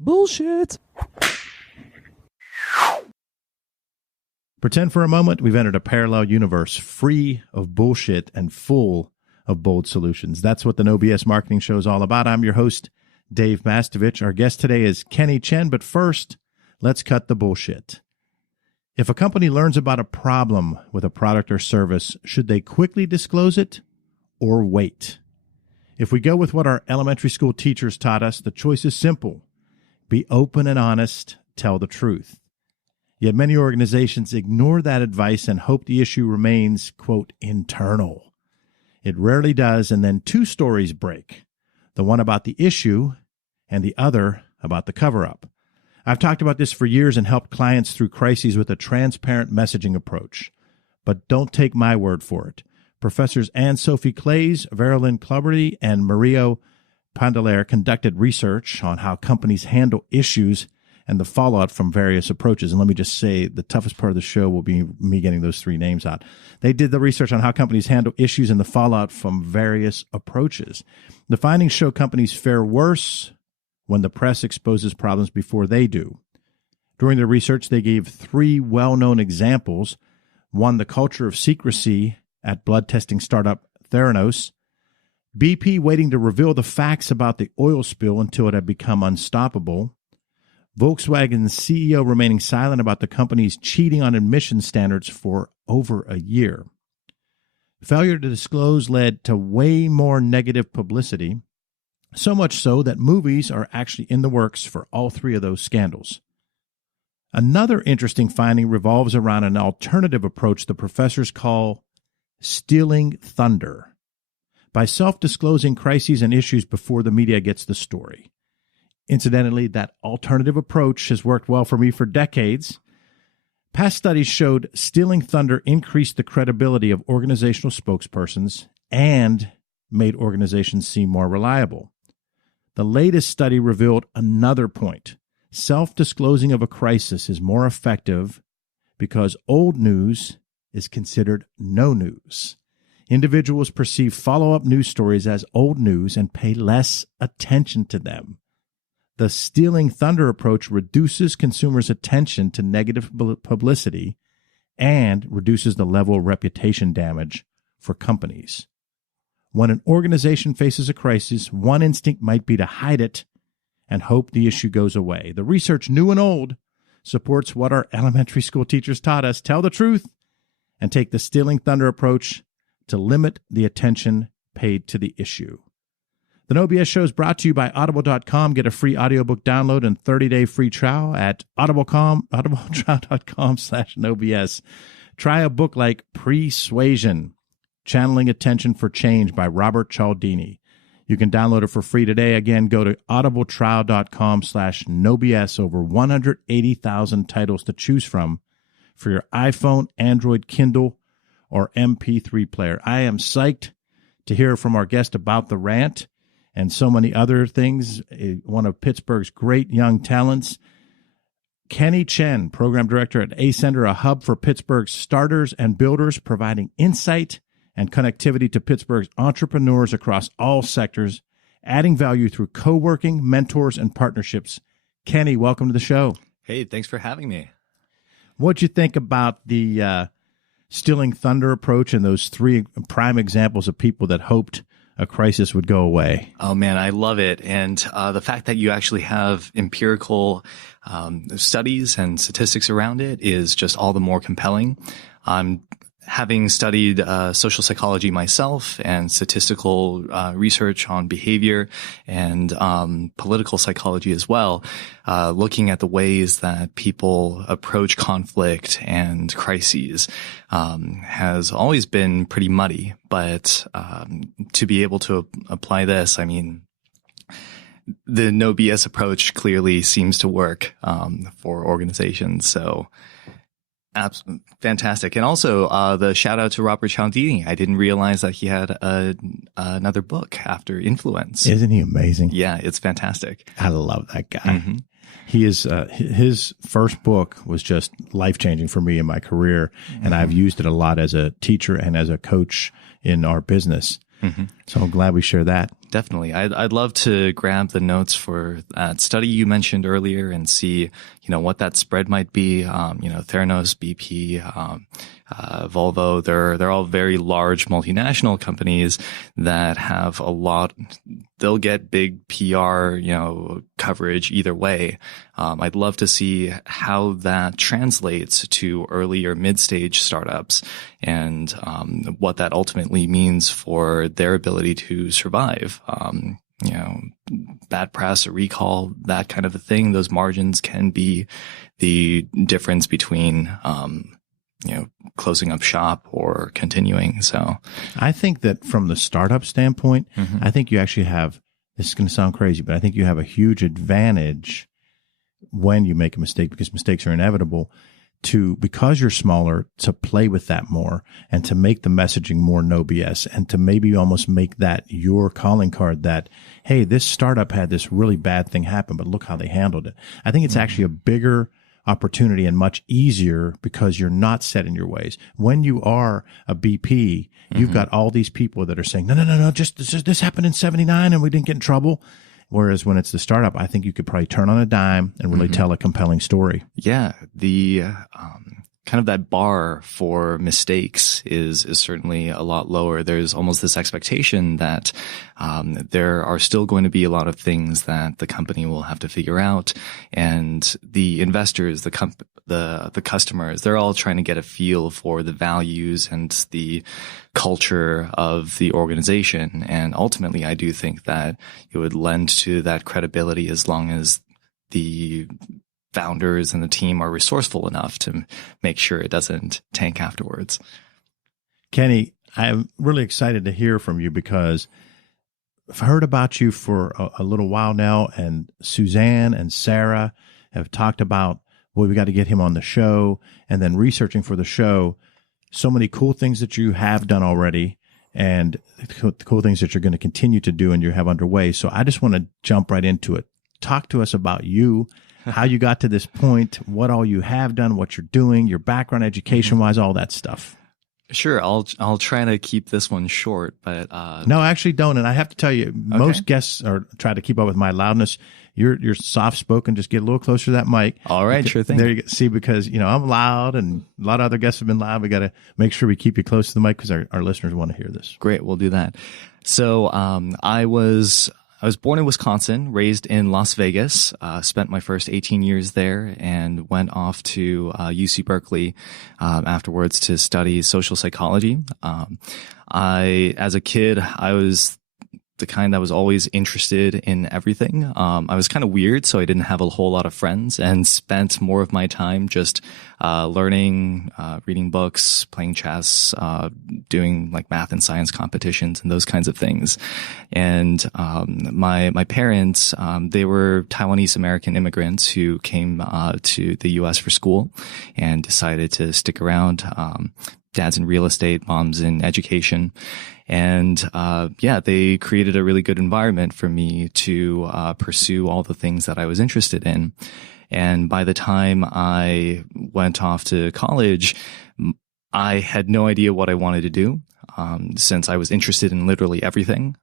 Bullshit. Pretend for a moment we've entered a parallel universe free of bullshit and full of bold solutions. That's what the No BS Marketing Show is all about. I'm your host, Dave Mastovich. Our guest today is Kenny Chen, but first, let's cut the bullshit. If a company learns about a problem with a product or service, should they quickly disclose it or wait? If we go with what our elementary school teachers taught us, the choice is simple. Be open and honest, tell the truth. Yet many organizations ignore that advice and hope the issue remains, quote, internal. It rarely does, and then two stories break, the one about the issue and the other about the cover-up. I've talked about this for years and helped clients through crises with a transparent messaging approach. But don't take my word for it. Professors Anne-Sophie Clays, Verilyn Clubberty, and Mario Pandelaire conducted research on how companies handle issues and the fallout from various approaches. And let me just say, the toughest part of the show will be me getting those three names out. They did the research on how companies handle issues and the fallout from various approaches. The findings show companies fare worse when the press exposes problems before they do. During their research, they gave three well-known examples. One, the culture of secrecy at blood testing startup Theranos, BP waiting to reveal the facts about the oil spill until it had become unstoppable, Volkswagen's CEO remaining silent about the company's cheating on emission standards for over a year. Failure to disclose led to way more negative publicity, so much so that movies are actually in the works for all three of those scandals. Another interesting finding revolves around an alternative approach the professors call stealing thunder, by self-disclosing crises and issues before the media gets the story. Incidentally, that alternative approach has worked well for me for decades. Past studies showed stealing thunder increased the credibility of organizational spokespersons and made organizations seem more reliable. The latest study revealed another point. Self-disclosing of a crisis is more effective because old news is considered no news. Individuals perceive follow-up news stories as old news and pay less attention to them. The stealing thunder approach reduces consumers' attention to negative publicity and reduces the level of reputation damage for companies. When an organization faces a crisis, one instinct might be to hide it and hope the issue goes away. The research, new and old, supports what our elementary school teachers taught us. Tell the truth and take the stealing thunder approach to limit the attention paid to the issue. The No BS Show is brought to you by Audible.com. Get a free audiobook download and 30-day free trial at audibletrial.com/NoBS. Try a book like Persuasion, Channeling Attention for Change by Robert Cialdini. You can download it for free today. Again, go to audibletrial.com/NoBS. Over 180,000 titles to choose from for your iPhone, Android, Kindle, or MP3 player. I am psyched to hear from our guest about the rant and so many other things. One of Pittsburgh's great young talents, Kenny Chen, Program Director at A-Center, a hub for Pittsburgh's starters and builders, providing insight and connectivity to Pittsburgh's entrepreneurs across all sectors, adding value through co-working, mentors, and partnerships. Kenny, welcome to the show. Hey, thanks for having me. What'd you think about the stealing thunder approach and those three prime examples of people that hoped a crisis would go away? Oh man, I love it. And the fact that you actually have empirical studies and statistics around it is just all the more compelling. Having studied social psychology myself and statistical research on behavior and political psychology as well, looking at the ways that people approach conflict and crises has always been pretty muddy. But to be able to apply this, I mean, the no BS approach clearly seems to work for organizations. So fantastic. And also the shout out to Robert Cialdini. I didn't realize that he had another book after Influence. Isn't he amazing? Yeah, it's fantastic. I love that guy. Mm-hmm. He is his first book was just life-changing for me in my career, and I've used it a lot as a teacher and as a coach in our business. So I'm glad we share that. Definitely. I'd love to grab the notes for that study you mentioned earlier and see, what that spread might be. Theranos, BP, Volvo, they're all very large multinational companies that have they'll get big PR, coverage either way. I'd love to see how that translates to early or mid-stage startups and what that ultimately means for their ability to survive. Bad press, a recall, that kind of a thing. Those margins can be the difference between, closing up shop or continuing. So I think that from the startup standpoint, I think you actually have, this is going to sound crazy, but I think you have a huge advantage when you make a mistake, because mistakes are inevitable, because you're smaller, to play with that more and to make the messaging more no BS, and to maybe almost make that your calling card that, hey, this startup had this really bad thing happen, but look how they handled it. I think it's actually a bigger opportunity and much easier because you're not set in your ways. When you are a BP, you've got all these people that are saying, no, just this happened in 79 and we didn't get in trouble. Whereas when it's the startup, I think you could probably turn on a dime and really tell a compelling story. Yeah. The kind of that bar for mistakes is certainly a lot lower. There's almost this expectation that there are still going to be a lot of things that the company will have to figure out, and the investors, the customers, they're all trying to get a feel for the values and the culture of the organization. And ultimately, I do think that it would lend to that credibility as long as the founders and the team are resourceful enough to make sure it doesn't tank afterwards. Kenny, I'm really excited to hear from you because I've heard about you for a little while now, and Suzanne and Sarah have talked about, well, we got to get him on the show, and then researching for the show, so many cool things that you have done already and the cool things that you're going to continue to do and you have underway. So I just want to jump right into it. Talk to us about you, how you got to this point, what all you have done, what you're doing, your background education-wise, all that stuff. Sure. I'll try to keep this one short, but no, actually don't. And I have to tell you, most guests try to keep up with my loudness. You're soft-spoken. Just get a little closer to that mic. All right, sure thing. There you go. See, because I'm loud and a lot of other guests have been loud. We got to make sure we keep you close to the mic because our listeners want to hear this. Great, we'll do that. So I was born in Wisconsin, raised in Las Vegas, spent my first 18 years there, and went off to UC Berkeley afterwards to study social psychology. As a kid, I was the kind that was always interested in everything. I was kind of weird, so I didn't have a whole lot of friends, and spent more of my time just learning, reading books, playing chess, doing like math and science competitions and those kinds of things. And my parents, they were Taiwanese American immigrants who came to the U.S. for school and decided to stick around. Dad's in real estate, mom's in education. And they created a really good environment for me to pursue all the things that I was interested in. And by the time I went off to college, I had no idea what I wanted to do, since I was interested in literally everything.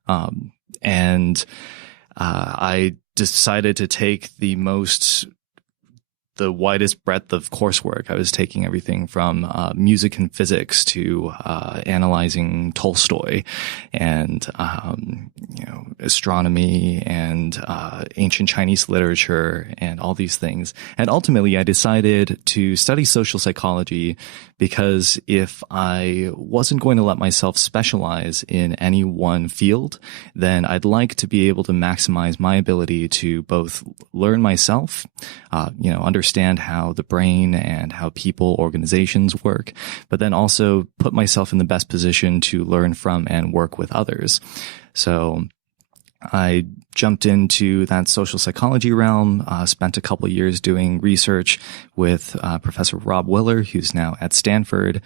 And I decided to take the widest breadth of coursework. I was taking everything from music and physics to analyzing Tolstoy and astronomy and ancient Chinese literature and all these things. And ultimately, I decided to study social psychology because if I wasn't going to let myself specialize in any one field, then I'd like to be able to maximize my ability to both learn myself, understand how the brain and how people, organizations work, but then also put myself in the best position to learn from and work with others. So I jumped into that social psychology realm, spent a couple years doing research with Professor Rob Willer, who's now at Stanford.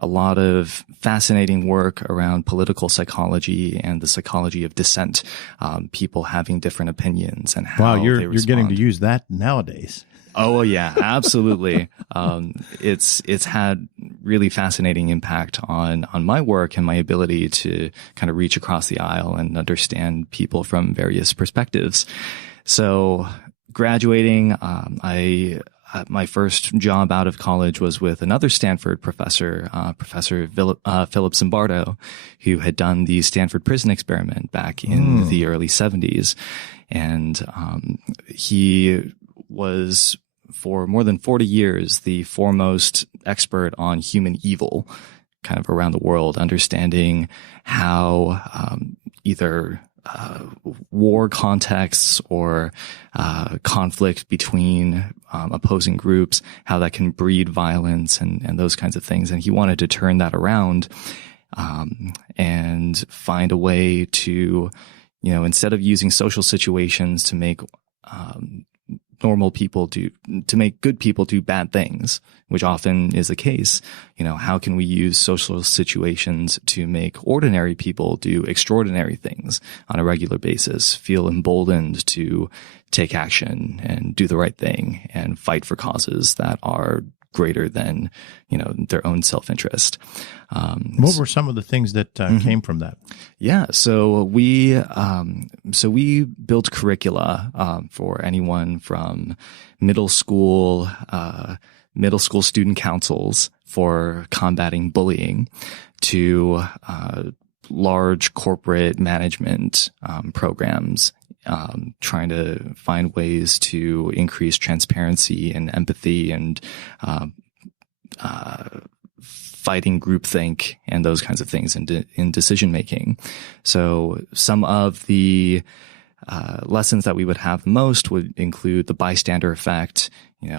A lot of fascinating work around political psychology and the psychology of dissent, people having different opinions and how they respond. You're getting to use that nowadays. Oh yeah, absolutely. It's had really fascinating impact on my work and my ability to kind of reach across the aisle and understand people from various perspectives. So graduating, my first job out of college was with another Stanford professor, Professor Philip Zimbardo, who had done the Stanford prison experiment back in the early 70s. And he was, for more than 40 years, the foremost expert on human evil kind of around the world, understanding how either war contexts or conflict between opposing groups, how that can breed violence and those kinds of things. And he wanted to turn that around and find a way to, instead of using social situations to make normal people to make good people do bad things, which often is the case, how can we use social situations to make ordinary people do extraordinary things on a regular basis, feel emboldened to take action and do the right thing and fight for causes that are greater than, their own self-interest. What were some of the things that came from that? Yeah. So we built curricula, for anyone from middle school student councils for combating bullying to, large corporate management, programs, trying to find ways to increase transparency and empathy and fighting groupthink and those kinds of things in decision making. So some of the lessons that we would have the most would include the bystander effect,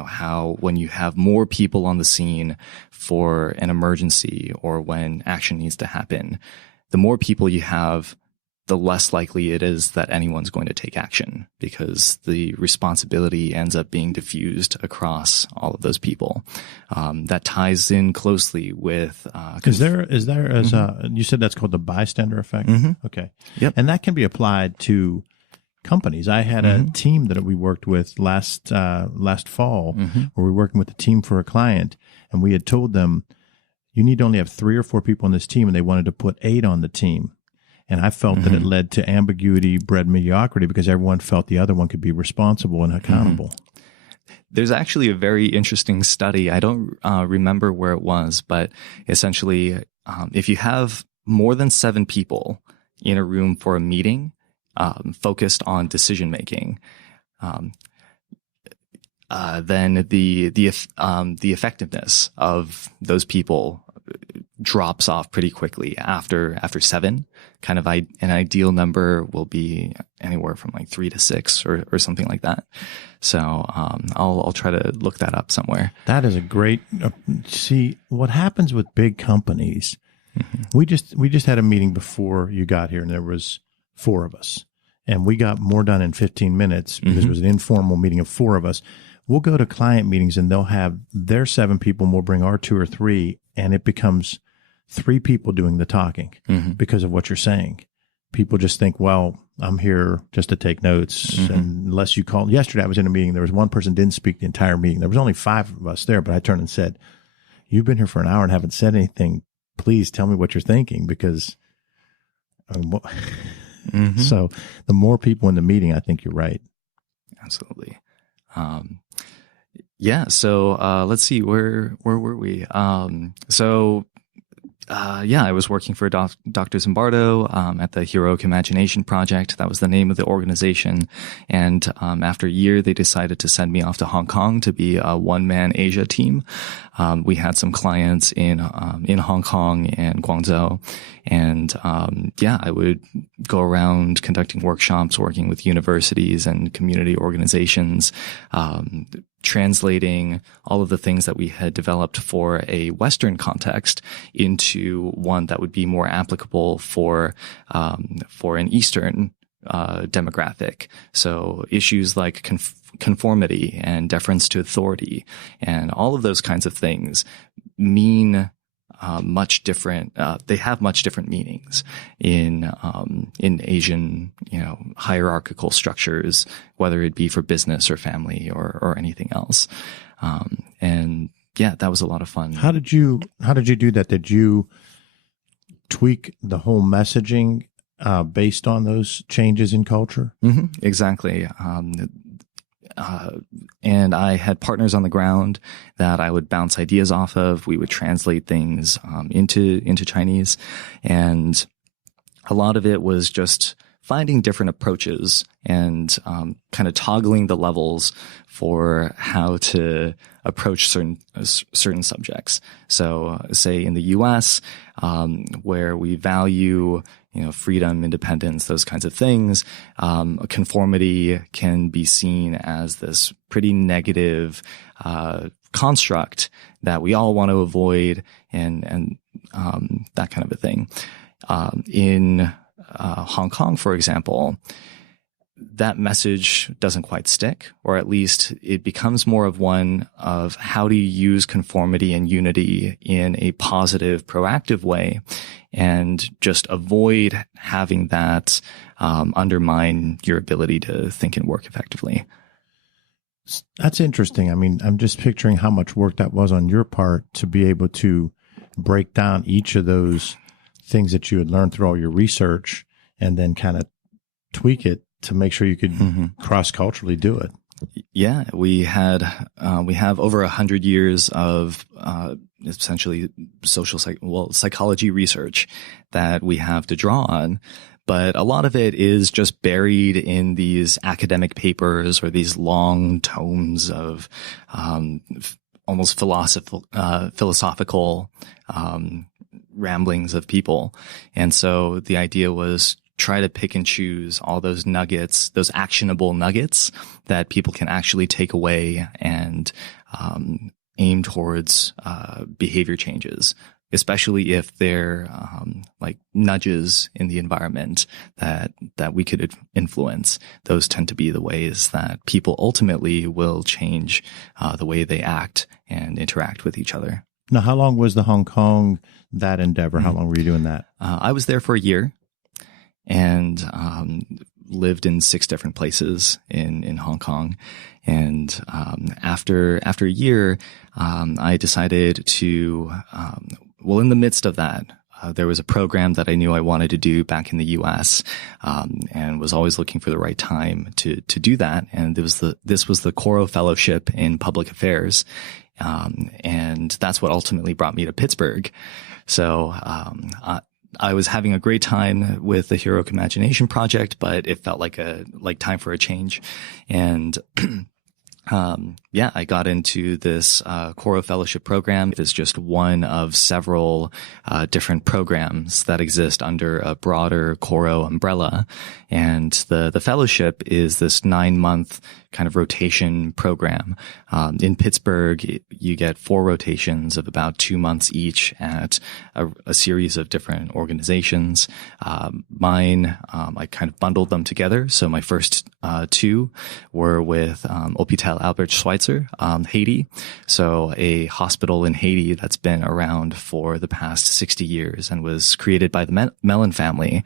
how when you have more people on the scene for an emergency or when action needs to happen, the more people you have, the less likely it is that anyone's going to take action because the responsibility ends up being diffused across all of those people. That ties in closely with. Is there you said that's called the bystander effect? Mm-hmm. Okay. Yep. And that can be applied to companies. I had a team that we worked with last fall where we were working with a team for a client, and we had told them, you need to only have 3 or 4 people on this team, and they wanted to put 8 on the team. And I felt that it led to ambiguity, bred mediocrity, because everyone felt the other one could be responsible and accountable. There's actually a very interesting study. I don't remember where it was, but essentially, if you have more than 7 people in a room for a meeting focused on decision making, then the effectiveness of those people drops off pretty quickly after 7. Kind of an ideal number will be anywhere from like 3 to 6 or something like that. So I'll try to look that up somewhere. That is a great. See what happens with big companies. We just had a meeting before you got here, and there was 4 of us, and we got more done in 15 minutes because it was an informal meeting of 4 of us. We'll go to client meetings, and they'll have their 7 people, and we'll bring our 2 or 3, and it becomes 3 people doing the talking because of what you're saying. People just think, well, I'm here just to take notes. And unless you call. Yesterday I was in a meeting. There was one person didn't speak the entire meeting. There was only 5 of us there, but I turned and said, you've been here for an hour and haven't said anything. Please tell me what you're thinking, because so the more people in the meeting, I think you're right. Absolutely. Yeah. So, let's see, where were we? I was working for Dr. Zimbardo at the Heroic Imagination Project. That was the name of the organization. And after a year, they decided to send me off to Hong Kong to be a one-man Asia team. We had some clients in Hong Kong and Guangzhou. And I would go around conducting workshops, working with universities and community organizations, translating all of the things that we had developed for a Western context into one that would be more applicable for an Eastern demographic. So issues like conformity and deference to authority and all of those kinds of things mean much different. They have much different meanings in Asian, hierarchical structures, whether it be for business or family or anything else. yeah, that was a lot of fun. How did you do that? Did you tweak the whole messaging based on those changes in culture? Exactly. And I had partners on the ground that I would bounce ideas off of. We would translate things into Chinese, and a lot of it was just finding different approaches and kind of toggling the levels for how to approach certain subjects. So, say in the U.S., where we value freedom, independence, those kinds of things, conformity can be seen as this pretty negative construct that we all want to avoid, and that kind of a thing. In Hong Kong, for example, that message doesn't quite stick, or at least it becomes more of one of how do you use conformity and unity in a positive, proactive way, and just avoid having that undermine your ability to think and work effectively. That's interesting. I mean, I'm just picturing how much work that was on your part to be able to break down each of those things that you had learned through all your research and then kind of tweak it to make sure you could cross-culturally do it. Yeah, we have over 100 years of essentially psychology research that we have to draw on. But a lot of it is just buried in these academic papers or these long tomes of almost philosophical ramblings of people. And so the idea was try to pick and choose all those nuggets, those actionable nuggets that people can actually take away and aim towards behavior changes, especially if they're like nudges in the environment that we could influence. Those tend to be the ways that people ultimately will change the way they act and interact with each other. Now, how long was the Hong Kong, that endeavor? How long were you doing that? I was there for a year and lived in 6 different places in Hong Kong. And after a year, I decided to, in the midst of that, there was a program that I knew I wanted to do back in the U.S. And was always looking for the right time to do that. And this was the Coro Fellowship in Public Affairs. And that's what ultimately brought me to Pittsburgh. So I was having a great time with the Heroic Imagination Project, but it felt like time for a change. And I got into this Coro Fellowship program. It's just one of several different programs that exist under a broader Coro umbrella. And the fellowship is this 9-month kind of rotation program. In Pittsburgh, you get 4 rotations of about 2 months each at a series of different organizations. Mine, I kind of bundled them together. So my first 2 were with Hôpital Albert Schweitzer, Haiti. So a hospital in Haiti that's been around for the past 60 years and was created by the Mellon family.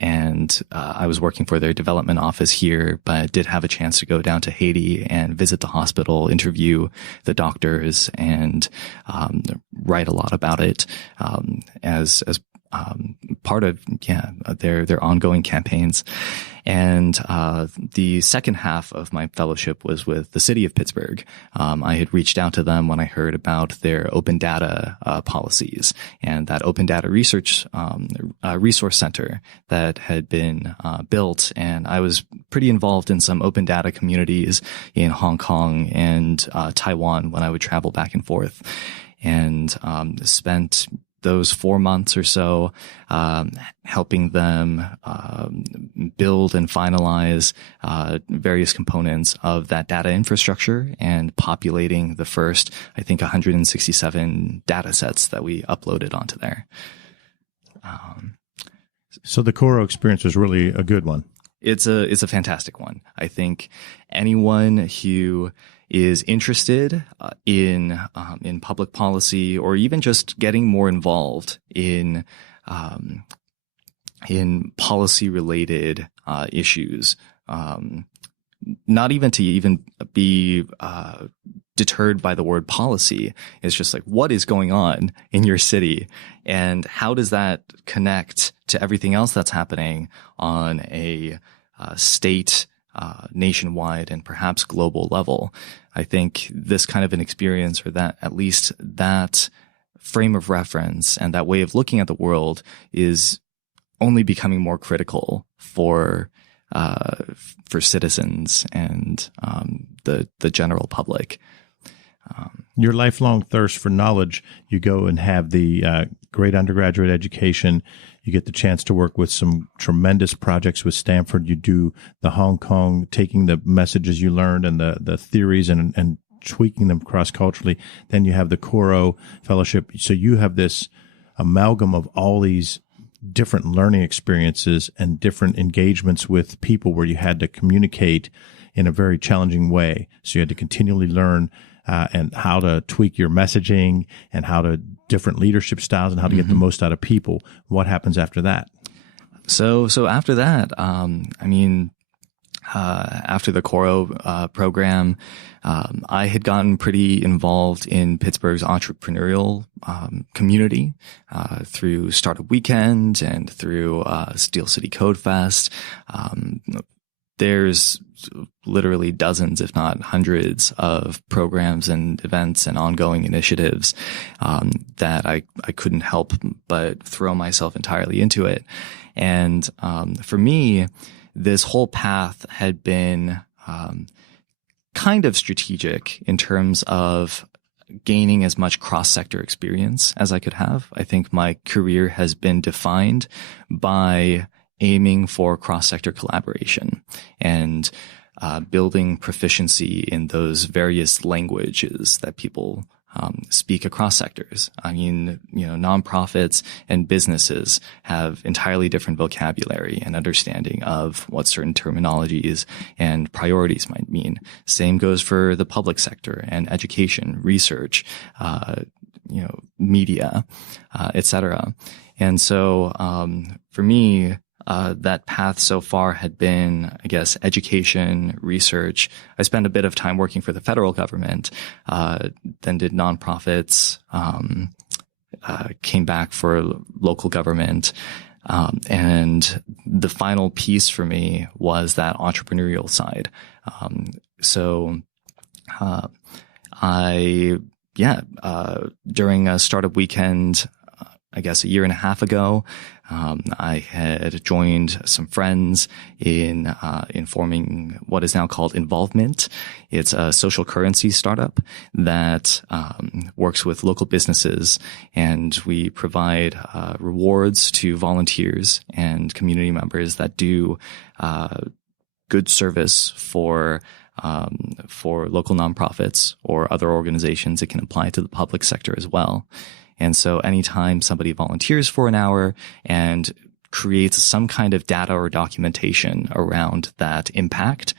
And I was working for their development office here, but did have a chance to go down to Haiti and visit the hospital, interview the doctors, and write a lot about it as part of their ongoing campaigns. And the second half of my fellowship was with the city of Pittsburgh. I had reached out to them when I heard about their open data policies and that open data research resource center that had been built. And I was pretty involved in some open data communities in Hong Kong and Taiwan when I would travel back and forth, and spent those 4 months or so, helping them build and finalize various components of that data infrastructure and populating the first, I think, 167 data sets that we uploaded onto there. So the Coro experience was really a good one. It's a fantastic one. I think anyone who is interested in public policy, or even just getting more involved in policy related issues, not even to even be deterred by the word policy. It's just like, what is going on in your city? And how does that connect to everything else that's happening on a state, nationwide, and perhaps global level? I think this kind of an experience, or that at least that frame of reference and that way of looking at the world, is only becoming more critical for citizens and the general public. Your lifelong thirst for knowledge, you go and have the great undergraduate education. You get the chance to work with some tremendous projects with Stanford. You do the Hong Kong, taking the messages you learned and the theories and tweaking them cross-culturally. Then you have the Coro Fellowship. So you have this amalgam of all these different learning experiences and different engagements with people where you had to communicate in a very challenging way. So you had to continually learn and how to tweak your messaging and how to different leadership styles and how to get the most out of people. What happens after that? So after that, after the Coro program, I had gotten pretty involved in Pittsburgh's entrepreneurial community through Startup Weekend and through Steel City Code Fest. There's literally dozens, if not hundreds, of programs and events and ongoing initiatives that I couldn't help but throw myself entirely into it. And for me, this whole path had been kind of strategic in terms of gaining as much cross-sector experience as I could have. I think my career has been defined by aiming for cross-sector collaboration and building proficiency in those various languages that people speak across sectors. I mean, nonprofits and businesses have entirely different vocabulary and understanding of what certain terminologies and priorities might mean. Same goes for the public sector and education, research, media, etc. And so, for me, that path so far had been, I guess, education, research. I spent a bit of time working for the federal government, then did nonprofits, came back for local government. And the final piece for me was that entrepreneurial side. During a startup weekend, I guess a year and a half ago, I had joined some friends in forming what is now called Involvement. It's a social currency startup that works with local businesses, and we provide rewards to volunteers and community members that do good service for local nonprofits or other organizations. It can apply to the public sector as well. And so anytime somebody volunteers for an hour and creates some kind of data or documentation around that impact,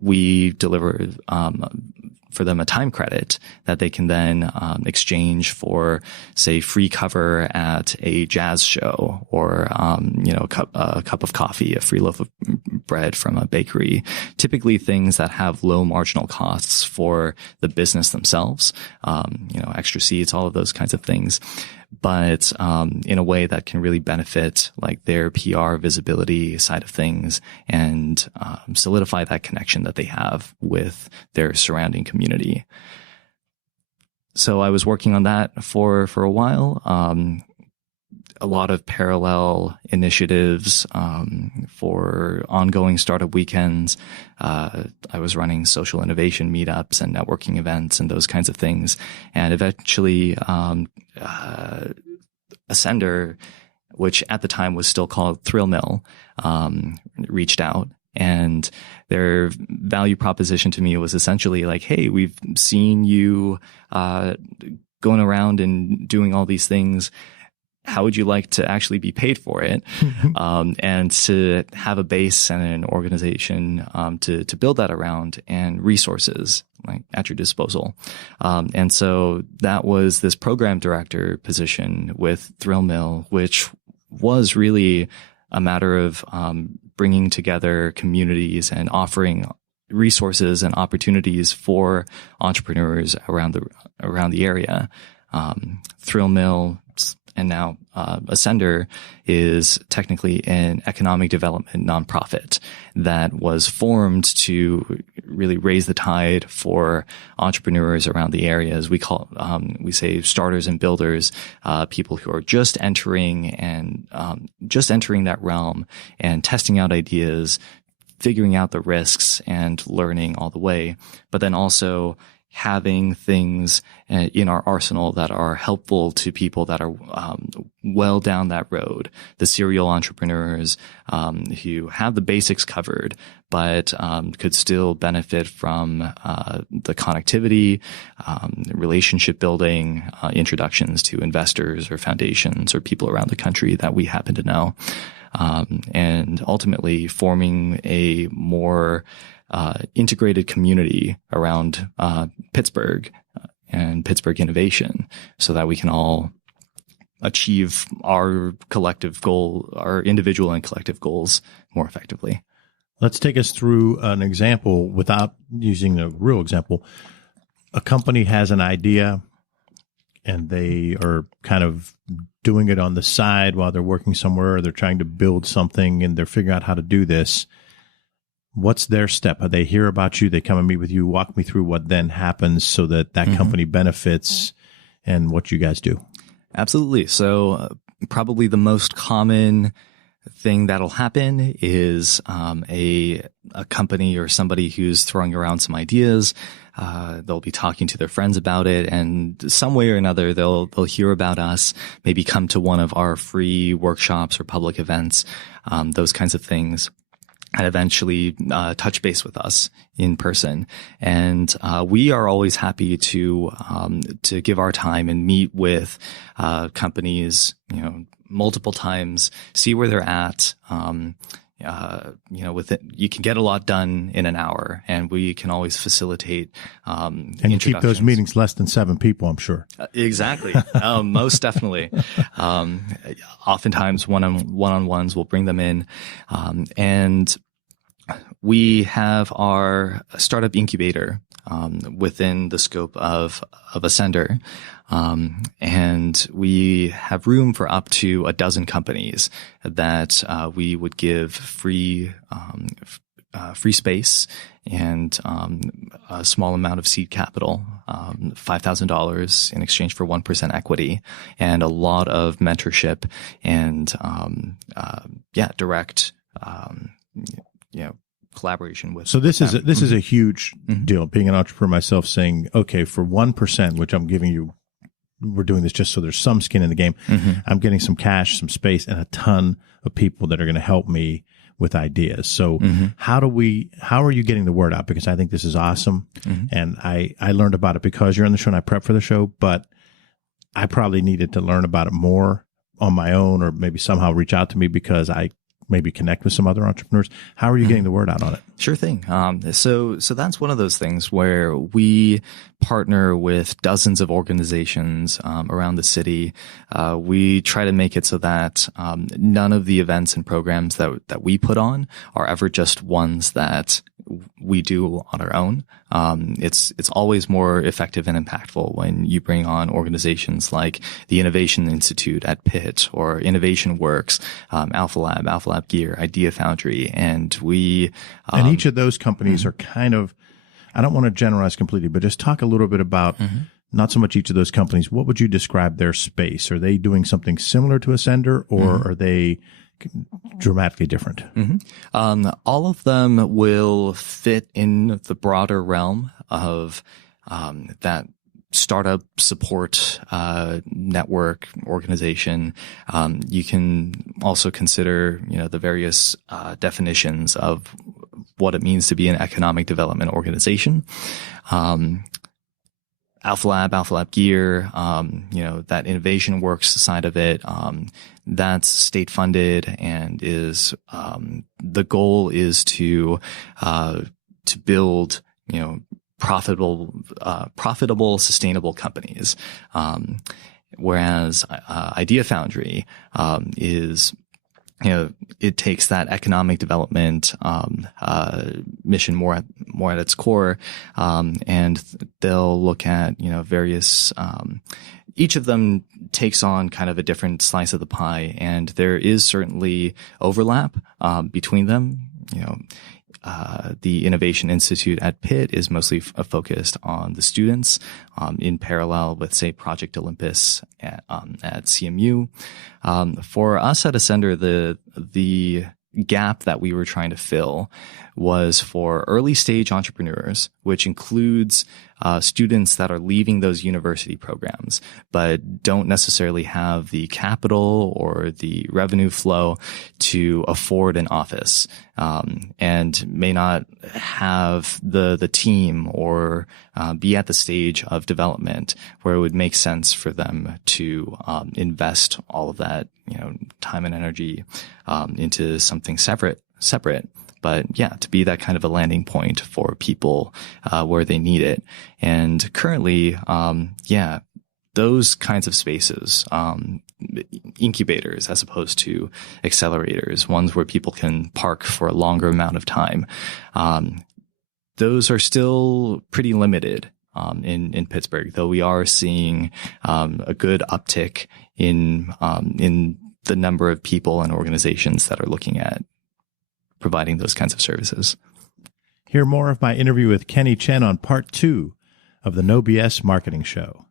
we deliver for them a time credit that they can then exchange for, say, free cover at a jazz show, or a cup of coffee, a free loaf of bread from a bakery. Typically things that have low marginal costs for the business themselves, extra seats, all of those kinds of things, but in a way that can really benefit like their PR visibility side of things and solidify that connection that they have with their surrounding community. So I was working on that for a while. A lot of parallel initiatives for ongoing startup weekends. I was running social innovation meetups and networking events and those kinds of things. And eventually, Ascender, which at the time was still called Thrill Mill, reached out. And their value proposition to me was essentially like, hey, we've seen you going around and doing all these things. How would you like to actually be paid for it? And to have a base and an organization to build that around, and resources like at your disposal. And so that was this program director position with Thrill Mill, which was really a matter of bringing together communities and offering resources and opportunities for entrepreneurs around the area. Thrill Mill and now Ascender is technically an economic development nonprofit that was formed to really raise the tide for entrepreneurs around the areas. We say starters and builders, people who are just entering that realm and testing out ideas, figuring out the risks and learning all the way, but then also having things in our arsenal that are helpful to people that are well down that road. The serial entrepreneurs who have the basics covered, but could still benefit from the connectivity, relationship building, introductions to investors or foundations or people around the country that we happen to know, and ultimately forming a more integrated community around Pittsburgh and Pittsburgh innovation, so that we can all achieve our collective goal, our individual and collective goals more effectively. Let's take us through an example without using a real example. A company has an idea and they are kind of doing it on the side while they're working somewhere, or they're trying to build something and they're figuring out how to do this. What's their step? They hear about you, they come and meet with you. Walk me through what then happens so that company benefits and what you guys do. Absolutely. So probably the most common thing that'll happen is a company or somebody who's throwing around some ideas. They'll be talking to their friends about it, and some way or another they'll hear about us, maybe come to one of our free workshops or public events, those kinds of things, and eventually touch base with us in person. And we are always happy to give our time and meet with companies, multiple times, see where they're at. With it, you can get a lot done in an hour, and we can always facilitate. And you keep those meetings less than 7 people, I'm sure. Exactly. Most definitely. Oftentimes one-on-ones, we'll bring them in. And we have our startup incubator within the scope of Ascender. And we have room for up to 12 companies that we would give free space and a small amount of seed capital, $5,000 in exchange for 1% equity, and a lot of mentorship and direct collaboration with. So this is a huge deal. Being an entrepreneur myself, saying, okay, for 1%, which I'm giving you, we're doing this just so there's some skin in the game. I'm getting some cash, some space, and a ton of people that are going to help me with ideas. So how are you getting the word out? Because I think this is awesome. And I learned about it because you're on the show and I prepped for the show, but I probably needed to learn about it more on my own, or maybe somehow reach out to me because I maybe connect with some other entrepreneurs. How are you getting the word out on it? Sure thing. So that's one of those things where we partner with dozens of organizations around the city. We try to make it so that none of the events and programs that we put on are ever just ones that we do on our own. It's always more effective and impactful when you bring on organizations like the Innovation Institute at Pitt, or Innovation Works, Alpha Lab Gear, Idea Foundry, and we. And each of those companies are kind of, I don't want to generalize completely, but just talk a little bit about not so much each of those companies. What would you describe their space? Are they doing something similar to Ascender, or are they dramatically different? All of them will fit in the broader realm of that startup support network organization. You can also consider, the various definitions of what it means to be an economic development organization. Alpha Lab Gear, that Innovation Works side of it, that's state funded, and is the goal is to build profitable, sustainable companies. Whereas Idea Foundry is, it takes that economic development mission more more at its core, and they'll look at various. Each of them takes on kind of a different slice of the pie, and there is certainly overlap between them. The Innovation Institute at Pitt is mostly focused on the students, in parallel with, say, Project Olympus at CMU. For us at Ascender, the gap that we were trying to fill was for early stage entrepreneurs, which includes students that are leaving those university programs, but don't necessarily have the capital or the revenue flow to afford an office, and may not have the team or be at the stage of development where it would make sense for them to invest all of that time and energy into something separate. But yeah, to be that kind of a landing point for people where they need it. And currently, those kinds of spaces, incubators as opposed to accelerators, ones where people can park for a longer amount of time, those are still pretty limited in Pittsburgh, though we are seeing a good uptick in the number of people and organizations that are looking at providing those kinds of services. Hear more of my interview with Kenny Chen on part 2 of the No BS Marketing Show.